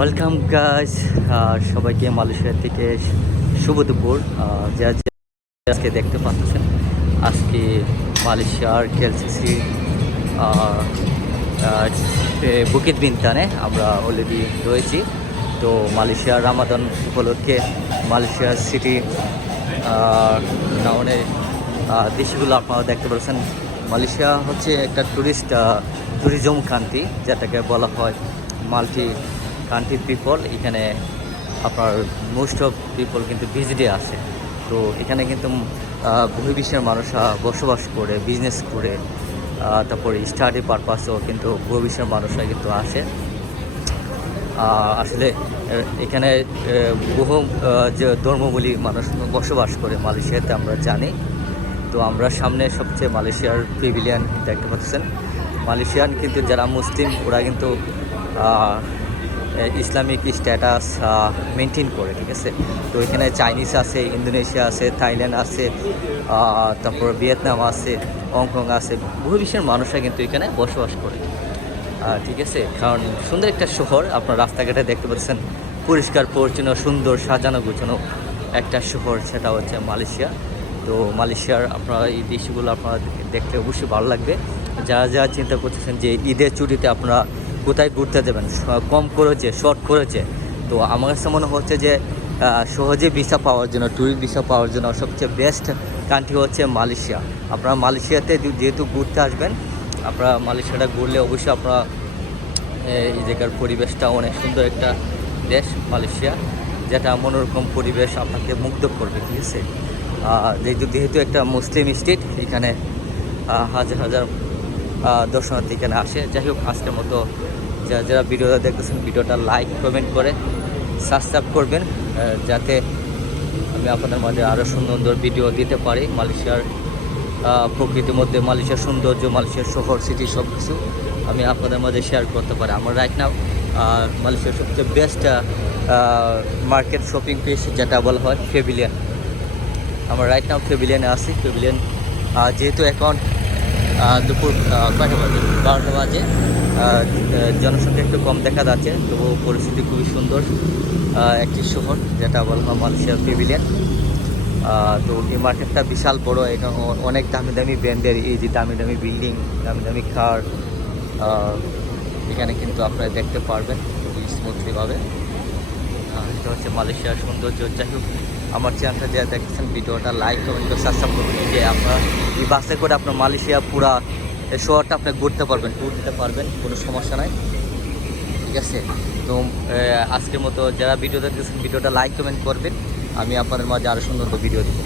Welcome guys, সবাইকে Malaysia থেকে শুভ দুপুর। আজকে দেখতে পাচ্ছেন আজকে মালয়েশিয়ার কেএলসিসি বুকিত বিনতানে আমরা অলরেডি রয়েছি। তো মালয়েশিয়ার রামাদান উপলক্ষে মালয়েশিয়ার সিটি টাউনের দৃশ্যগুলো আপনারা দেখতে পাচ্ছেন। মালয়েশিয়া হচ্ছে একটা ট্যুরিজম কান্ট্রি, যেটাকে বলা হয় মাল্টি কান্ট্রি পিপল। এখানে আপনার মোস্ট অফ পিপল কিন্তু ভিজিটে আসে। তো এখানে কিন্তু বহির্বিশ্বের মানুষরা বসবাস করে, বিজনেস করে, তারপরে স্টাডি পারপাসেও কিন্তু বহির্বিশ্বের মানুষরা কিন্তু আসে। আসলে এখানে বহু যে ধর্মবলী মানুষ বসবাস করে মালয়েশিয়াতে আমরা জানি। তো আমরা সামনে সবচেয়ে মালয়েশিয়ার পেভিলিয়ান দেখতে পাচ্ছেন। মালয়েশিয়ান কিন্তু যারা মুসলিম ওরা কিন্তু ইসলামিক স্ট্যাটাস মেনটেন করে, ঠিক আছে। তো এখানে চাইনিজ আছে, ইন্দোনেশিয়া আছে, থাইল্যান্ড আছে, তারপর ভিয়েতনাম আছে, হংকং আছে, বহু বিশ্বের মানুষরা কিন্তু এখানে বসবাস করে, ঠিক আছে। কারণ সুন্দর একটা শহর, আপনার রাস্তাঘাটে দেখতে পাচ্ছেন পরিষ্কার পরিচ্ছন্ন, সুন্দর সাজানো গোছানো একটা শহর, সেটা হচ্ছে মালয়েশিয়া। তো মালয়েশিয়ার আপনারা এই দৃশ্যগুলো আপনারা দেখতে অবশ্যই ভালো লাগবে। যারা যারা চিন্তা করতেছেন যে ঈদের ছুটিতে আপনারা কোথায় ঘুরতে যাবেন, কম করেছে, শর্ট করেছে, তো আমার কাছে মনে হচ্ছে যে সহজে ভিসা পাওয়ার জন্য, ট্যুরিস্ট ভিসা পাওয়ার জন্য সবচেয়ে বেস্ট কান্ট্রি হচ্ছে মালয়েশিয়া। আপনারা মালয়েশিয়াতে যেহেতু ঘুরতে আসবেন, আপনারা মালয়েশিয়াটা ঘুরলে অবশ্যই আপনারা এই জায়গার পরিবেশটা অনেক সুন্দর একটা দেশ মালয়েশিয়া, যেটা মনোরকম পরিবেশ আপনাকে মুগ্ধ করবে, ঠিক আছে। যেহেতু একটা মুসলিম স্টেট, এখানে হাজার হাজার দর্শনার্থী এখানে আসে। যাই হোক, আজকের মতো যারা ভিডিওটা দেখতেছেন, ভিডিওটা লাইক কমেন্ট করে সাবস্ক্রাইব করবেন, যাতে আমি আপনাদের মাঝে আরও সুন্দর ভিডিও দিতে পারি। মালয়েশিয়ার প্রকৃতির মধ্যে মালয়েশিয়ার সৌন্দর্য, মালয়েশিয়ার শহর, সিটি সব কিছু আমি আপনাদের মাঝে শেয়ার করতে পারি। আমার রাইট নাও মালয়েশিয়ার সবচেয়ে বেস্ট মার্কেট শপিং প্লেস যেটা বলা হয় পেভিলিয়ান। আমরা রাইট নাও পেভিলিয়ানে আছি। পেভিলিয়ান যেহেতু এখন দুপুর কয়টা বাজে, 12টা বাজে, জনসংখ্যা একটু কম দেখা যাচ্ছে, তবুও পরিস্থিতি খুবই সুন্দর একটি শহর, যেটা বলা হয় মালয়েশিয়ার পেভিলিয়ান। তো এই মার্কেটটা বিশাল বড়, এটা অনেক দামি দামি ব্র্যান্ডের এই যে দামি দামি বিল্ডিং, দামি দামি কার এখানে কিন্তু আপনারা দেখতে পারবেন খুবই স্মুথলিভাবে। এটা হচ্ছে মালয়েশিয়ার সৌন্দর্য। যাই হোক, আমার চ্যানেলটা যা দেখছেন, ভিডিওটা লাইক কমেন্ট করে সাবস্ক্রাইব করবেন, যে আপনারা এই বাসে করে আপনার মালয়েশিয়া পুরা এই শহরটা আপনি ঘুরতে পারবেন, ট্যুর দিতে পারবেন, কোনো সমস্যা নাই, ঠিক আছে। তো আজকের মতো যারা ভিডিও দেখতেছেন, ভিডিওটা লাইক কমেন্ট করবেন, আমি আপনাদের মাঝে আরও সুন্দর ভিডিও দিব।